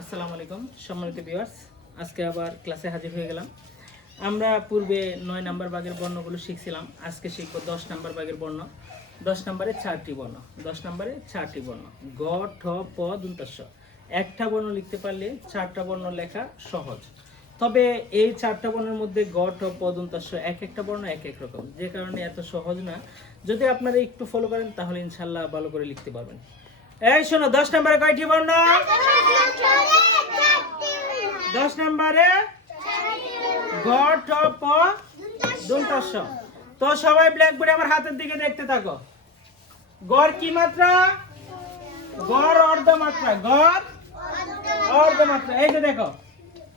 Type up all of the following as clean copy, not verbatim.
আসসালামু আলাইকুম সম্মানিত ভিউয়ার্স, আজকে আবার ক্লাসে হাজির হয়ে গেলাম। আমরা পূর্বে 9 নাম্বার ভাগের বর্ণগুলো শিখছিলাম। আজকে শিখব 10 নাম্বার ভাগের বর্ণ। 10 নম্বরে 4টি বর্ণ। 10 নম্বরে 4টি বর্ণ, গ, ঠ, প, দন্তাস্ব। একটা বর্ণ লিখতে পারলে 4টা বর্ণ লেখা সহজ। তবে এই 4টা বর্ণের মধ্যে গ, ঠ, প, দন্তাস্ব এক একটা বর্ণ এক এক রকম, যে কারণে এত সহজ না। যদি আপনারা একটু ফলো করেন তাহলে ইনশাআল্লাহ ভালো করে লিখতে পারবেন। এই শোনো, 10 নম্বরে কয়টি বর্ণ? 10 নম্বরে গ, ঠ, প, দন্তাস্ব। তো সবাই ব্ল্যাকবোর্ডে আমার হাতের দিকে দেখতে থাকো। গড় কি মাত্রা? গড় অর্ধমাত্রা। গড় অর্ধমাত্রা। এই যে দেখো,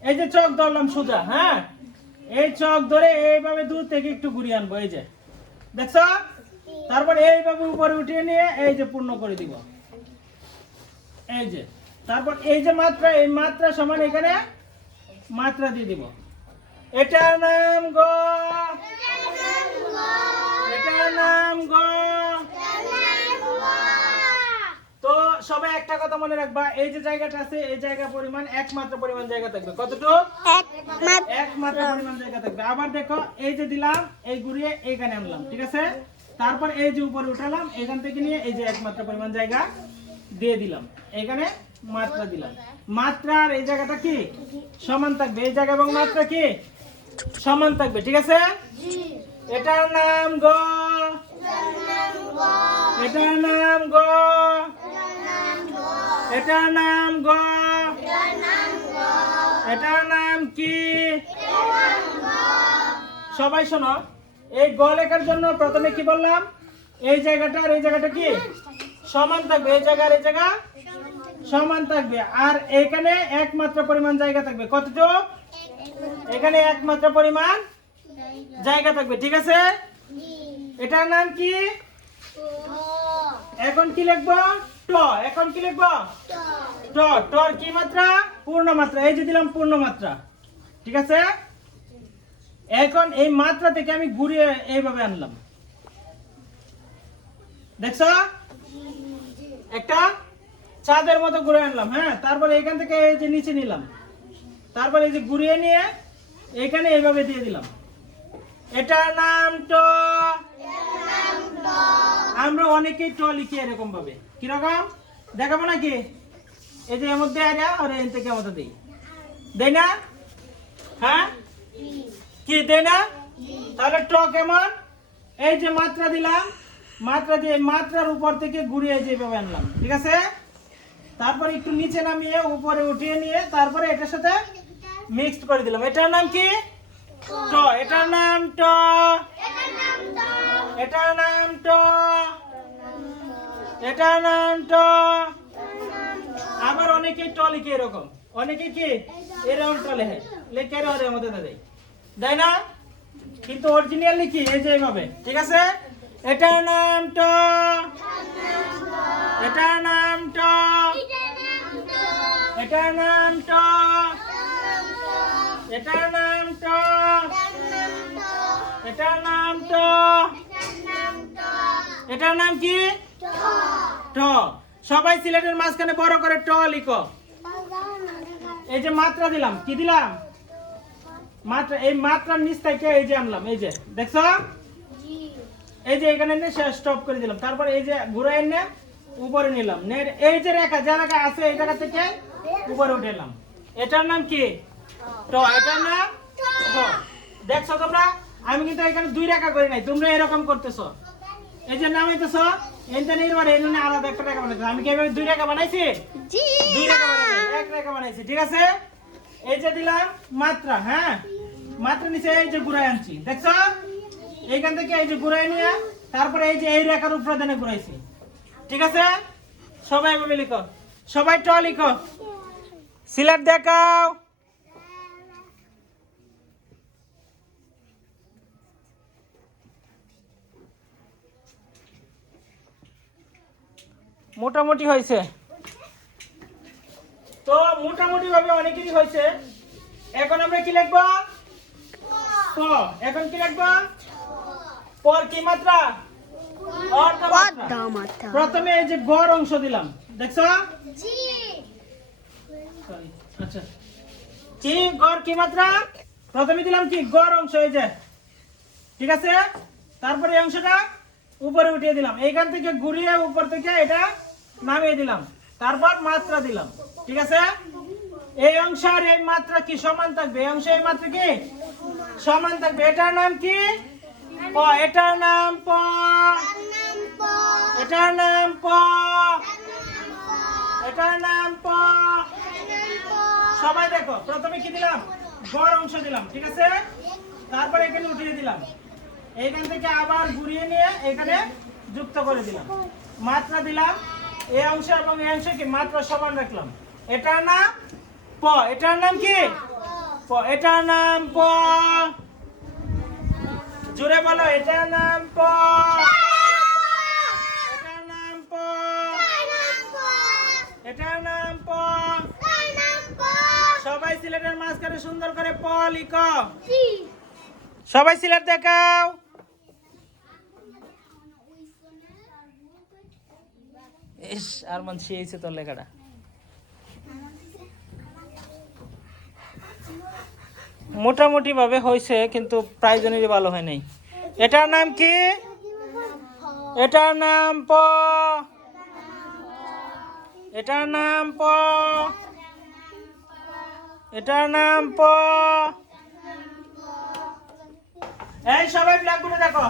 এই যে চক ধরলাম সোজা, হ্যাঁ, এই চক ধরে এইভাবে দূর থেকে একটু ঘুরিয়ে আনবো। এই যে দেখছো, তারপর এইভাবে উপরে উঠিয়ে নিয়ে এই যে পূর্ণ করে দিব। এই যে তারপর এই যে মাত্রা, এই মাত্রা সমান এখানে মাত্রা দিয়ে দিব। এটার নাম গ, এটার নাম গ। তো সবাই একটা কথা মনে রাখবা, এই যে জায়গাটা আছে এই জায়গা পরিমাণ একমাত্র পরিমাণ জায়গা থাকবে। কতটুকু? একমাত্র পরিমাণ জায়গা থাকবে। আবার দেখো, এই যে দিলাম, এই ঘুরিয়ে এইখানে আনলাম, ঠিক আছে। তারপর এই যে উপরে উঠালাম, এখান থেকে নিয়ে এই যে একমাত্র পরিমাণ জায়গা দিয়ে দিলাম, এখানে মাত্রা দিলাম। মাত্রার এই জায়গাটা কি সমান থাকবে, এই জায়গা এবং মাত্রা কি সমান থাকবে, ঠিক আছে। এটার নাম গ, এটার নাম গ, এটার নাম গ, এটার নাম কি? সবাই শোনো, এই গ লেখার জন্য প্রথমে কি বললাম, এই জায়গাটা আর এই জায়গাটা কি সমান থাকবে, এই জায়গা আর এই জায়গা সমান থাকবে। আর এখানে একমাত্র পরিমাণ জায়গা থাকবে। কতটুকু? এখানে একমাত্র পরিমাণ জায়গা থাকবে, ঠিক আছে। এটার নাম কি? এখন কি লিখবো? ট। এখন কি লিখবো? ট। টর কি মাত্রা? পূর্ণ মাত্রা। এই যে দিলাম পূর্ণ মাত্রা, ঠিক আছে। এখন এই মাত্রা থেকে আমি ঘুরিয়ে এইভাবে আনলাম, দেখছো, একটা চাঁদের মতো ঘুরে আনলাম, হ্যাঁ। তারপরে এখান থেকে এই যে নিচে নিলাম, তারপরে এই যে ঘুরিয়ে নিয়ে এখানে এইভাবে দিয়ে দিলাম। এটার নাম ট। আমরা অনেকেই ট লিখি এরকম ভাবে। কিরকম দেখাবো নাকি? এই যে এর মধ্যে আর এর থেকে মতো দিই, দেই না? হ্যাঁ, কি দেই না? তাহলে ট কেমন? এই যে মাত্রা দিলাম, মাত্রা দিয়ে মাত্রার উপর থেকে ঘুরিয়ে যেভাবে আনলাম, ঠিক আছে। তারপর একটু নিচে নামিয়ে উপরে উঠিয়ে নিয়ে তারপরে এটার সাথে মিক্সড করে দিলাম। এটার নাম কি? ট। এটার নাম ট। এটার নাম ট। এটার নাম ট। আবার অনেকে ট লিখে এরকম, অনেকে কি এরকম ট লেখে, লেখে এর মধ্যে দেয়, দেয় না? কিন্তু অরিজিনাল লিখি এই যে এইভাবে, ঠিক আছে। এটার নাম ট। এটার নাম ট। এটার নাম ট। এটার নাম ট। এটার নাম ট। এটার নাম কি? ট। সবাই সিলেটের মাঝখানে বড় করে ট লিখো। এই যে মাত্রা দিলাম, কি দিলাম? মাত্রা। এই মাত্রার নিচ থেকে এই যে আনলাম, এই যে দেখছো, এই যে এখানে এনে স্টপ করে দিলাম। তারপর এই যে ঘুরে এনে উপরে নিলাম, এই যে রেখা যে রেখা আছে এই জায়গা থেকে উপরে উঠেলাম। এটার নাম কি? ট। এটার নাম ট। দেখছো তোমরা, আমি কিন্তু এখানে দুই রেখা করি নাই, তোমরা এরকম করতেছো। এই যে নামাইতেছো, এনতে নির্ভর এই জন্য আলাদা একটা রেখা বানাইছো। আমি কি এভাবে দুই রেখা বানাইছি? দুই রেখা বানাইছি, এক রেখা বানাইছি, ঠিক আছে। এই যে দিলাম মাত্রা, হ্যাঁ, মাত্রা নিচে এই যে ঘুরাই আনছি, দেখছো, এইখান থেকে এই যে ঘুরাই নিয়ে তারপরে এই যে এই রেখার উপরে দেনে ঘুরাইছি, ঠিক আছে। সবাই এভাবে লিখো, সবাই ট লিখো। সিলেট দেখাও। মোটামুটি হয়েছে তো, মোটামুটি ভাবে অনেকেরই হয়েছে। এখন আমরা কি লিখবো? প। এখন কি লিখবো? পর কি মাত্রা? অর্ধমাত্রা। প্রথমে এই যে গড় অংশ দিলাম, দেখছো, সরি আচ্ছা কি গড় কি মাত্রা প্রথমে দিলাম কি গড় অংশ এই যে ঠিক আছে তারপরে এই অংশটা উপরে উঠিয়ে দিলাম এইখান থেকে ঘুরিয়ে উপর থেকে এটা নামিয়ে দিলাম তারপর মাত্রা দিলাম ঠিক আছে এই অংশ আর এই মাত্রা কি সমান থাকবে এই অংশ এই মাত্রা কি সমান থাকবে এটার নাম কি প এটার নাম প এটার নাম প এটার নাম প সবাই দেখো প্রথমে কি দিলাম গড় অংশ দিলাম ঠিক আছে তারপরে এখানে উঠিয়ে দিলাম এইখান থেকে আবার ঘুরিয়ে নিয়ে এখানে যুক্ত করে দিলাম মাত্রা দিলাম এই অংশ এবং এই অংশ কি মাত্রা সমান রাখলাম এটার নাম প এটার নাম কি প এটার নাম প জোরে বলো এটার নাম প এটার নাম প এটার নাম প সবাই সিলেটের মাঝখানে সুন্দর করে প লিখো সবাই সিলেট দেখাও ইস আর মান শিয়েছে তোর লেখাটা মোটামুটি ভাবে হয়েছে কিন্তু প্রাইজ অনুযায়ী ভালো হয় নাই এটার নাম কি এটার নাম প এটার নাম প এটার নাম প এই সবাই ব্ল্যাকবোর্ডে দেখো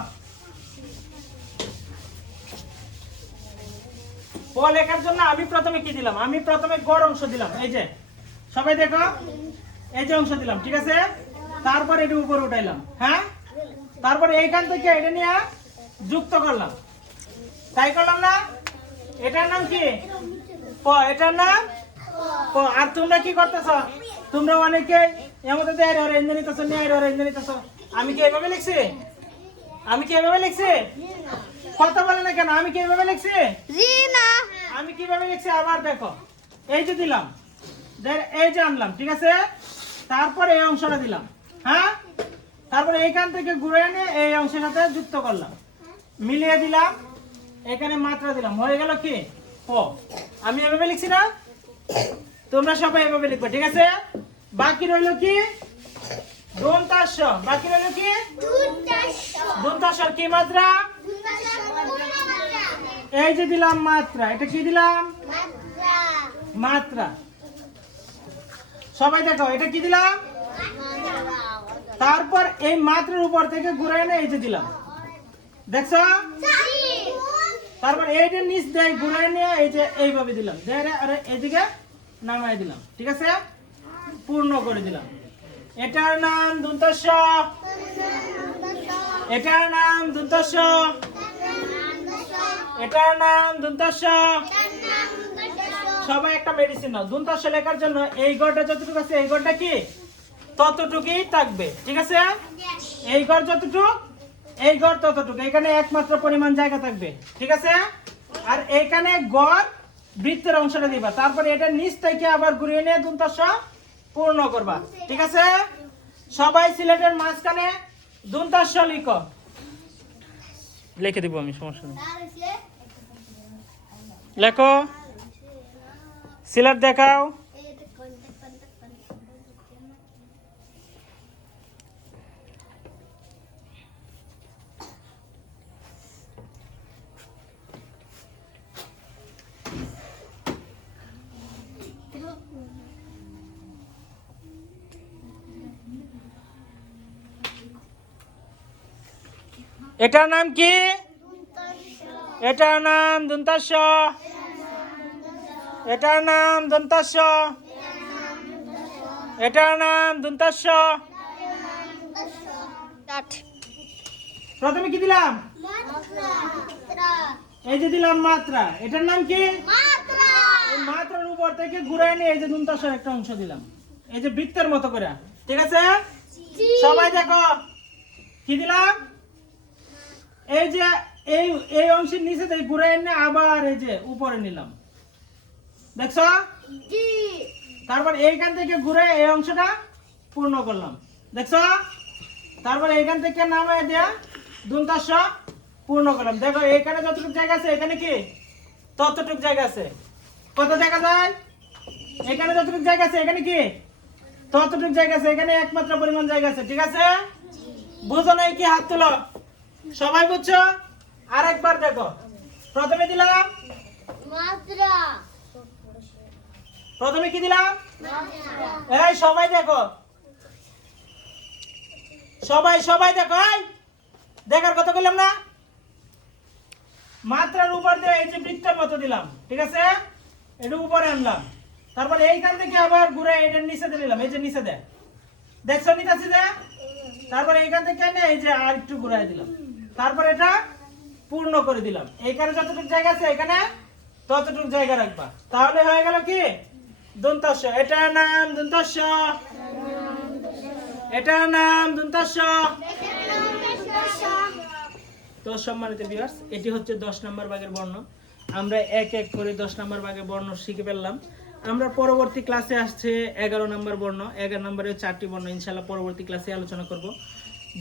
প লেখার জন্য আমি প্রথমে কি দিলাম আমি প্রথমে গড় অংশ দিলাম এই যে সবাই দেখো এই যে অংশ দিলাম ঠিক আছে তারপর এটা উপরে উঠাইলাম হ্যাঁ তারপরে এইখান থেকে এটা নিয়ে যুক্ত করলাম তাই করলাম না এটার নাম কি প এটার নাম প আর তোমরা কি করতেছো তোমরা অনেকে এমতে দেয় আর ইঞ্জিন নিতেছো নিয়ে আর ইঞ্জিন নিতেছো আমি কি এইভাবে লিখছি আমি কি এইভাবে লিখছি কথা বলে না কেন আমি কি এইভাবে লিখছি জি না আমি কিভাবে লিখছি আবার দেখো এই যে দিলাম এই যে আনলাম ঠিক আছে তারপরে এই অংশটা দিলাম হ্যাঁ তারপরে এইখান থেকে ঘুরে এনে এই অংশের সাথে যুক্ত করলাম মিলিয়ে দিলাম এখানে মাত্রা দিলাম হয়ে গেল কি প আমি এভাবে লিখছি না তোমরা সবাই এভাবে লিখবে ঠিক আছে বাকি রইল কি দন্তাস্য বাকি রইল কি দন্তাস্য কি মাত্রা এই যে দিলাম মাত্রা এটা কি দিলাম মাত্রা সবাই দেখো এটা কি দিলাম তারপর এই মাত্রার উপর থেকে ঘুরে এনে এই যে দিলাম দেখছো তারপর এইটা নিচ দিয়ে ঘুরে নিয়ে এই যে এইভাবে দিলাম আরে এইদিকে নামাই দিলাম ঠিক আছে পূর্ণ করে দিলাম এটার নাম দন্তাস্য এটার নাম দন্তাস্য এটার নাম দন্তাস্য সবাই একটা মেডিসিন নাও দন্তাস্য লেখার জন্য এই গড়টা যতটুকু আছে এই গড়টা কি ততটুকুই থাকবে ঠিক আছে এই গড় যতটুকু এই গড় ততটুকু এখানে একমাত্র পরিমাণ জায়গা থাকবে ঠিক আছে আর এইখানে গড় বৃত্তের অংশটা দিবা তারপরে এটা নিচ থেকে আবার ঘুরিয়ে নিয়ে দন্তাস্য পূর্ণ করবা ঠিক আছে সবাই সিলেটের মাঝখানে দন্তাস্য লিখো লিখে দিব আমি সমস্যা নেই লেখো সিলেট দেখাও এটার নাম কি এটার নাম দন্তাস্য এটার নাম দন্তাস্য এটার নাম দন্তাস্য প্রথমে কি দিলাম এই যে দিলাম মাত্রা এটার নাম কি এই মাত্রার উপর থেকে ঘুরে নিয়ে এই যে দন্তাস্যের একটা অংশ দিলাম এই যে বৃত্তের মতো করে ঠিক আছে সবাই দেখো কি দিলাম এই যে এই অংশের নিচে থেকে ঘুরে এনে আবার এই যে উপরে নিলাম দেখছো তারপর এইখান থেকে ঘুরে এই অংশটা পূর্ণ করলাম দেখছো তারপর এইখান থেকে নামায় দেয়া দন্তাস্য পূর্ণ করলাম দেখো এখানে যতটুকু জায়গা আছে এখানে কি ততটুকু জায়গা আছে কত জায়গা যায় এখানে যতটুকু জায়গা আছে এখানে কি ততটুকু জায়গা আছে, এখানে একমাত্র পরিমাণ জায়গা আছে, ঠিক আছে? বুঝো নাই কি? হাত তুলো। সবাই বুঝছো? আরেকবার দেখো। প্রথমে দিলাম মাত্রা, প্রথমে কি দিলাম? মাত্রা, এই সবাই দেখো, সবাই সবাই দেখো, এই দেখার কথা বললাম না? মাত্রার উপর দিয়ে এই যে বৃত্তের মতো দিলাম, ঠিক আছে? এটা উপরে আনলাম, তারপরে এইখান থেকে আবার ঘুরে এটা নিচে দিয়ে দিলাম, এই যে নিচে দেয়, দেখছো নিচে দে? তারপরে এইখান থেকে এনে এই যে আর একটু ঘুরাই দিলাম, তারপরে এটা পূর্ণ করে দিলাম। এইখানে যতটুকু জায়গা আছে এখানে ততটুকু জায়গা রাখবা, তাহলে হয়ে গেল কি দন্তাস্য। এটার নাম দন্তাস্য, এটার নাম দন্তাস্য। তো সম্মানিত ভিউয়ার্স, এটি হচ্ছে 10 নম্বর ভাগের বর্ণ। আমরা এক এক করে 10 নম্বর ভাগের বর্ণ শিখে ফেললাম। আমরা পরবর্তী ক্লাসে আসছে 11 নম্বর বর্ণ। 11 নম্বরে 4টি বর্ণ ইনশাআল্লাহ পরবর্তী ক্লাসে আলোচনা করব।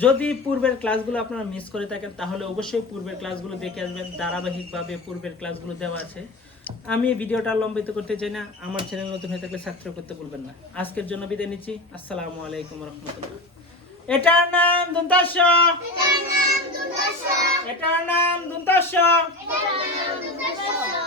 যদি পূর্বের ক্লাসগুলো আপনারা মিস করে থাকেন তাহলে অবশ্যই পূর্বের ক্লাসগুলো দেখে আসবেন, ধারাবাহিকভাবে পূর্বের ক্লাসগুলো দেওয়া আছে। আমি ভিডিওটা লম্বিত করতে চাই না, আমার চ্যানেল নতুন হয়ে থাকলে সাবস্ক্রাইব করতে ভুলবেন না। আজকের জন্য বিদায় নিচ্ছি। আসসালামু আলাইকুম ওয়া রাহমাতুল্লাহ। এটার নাম দন্তাস্য, এটার নাম দুর্দশা, এটার নাম দন্তাস্য। এটার নাম দুর্দশা।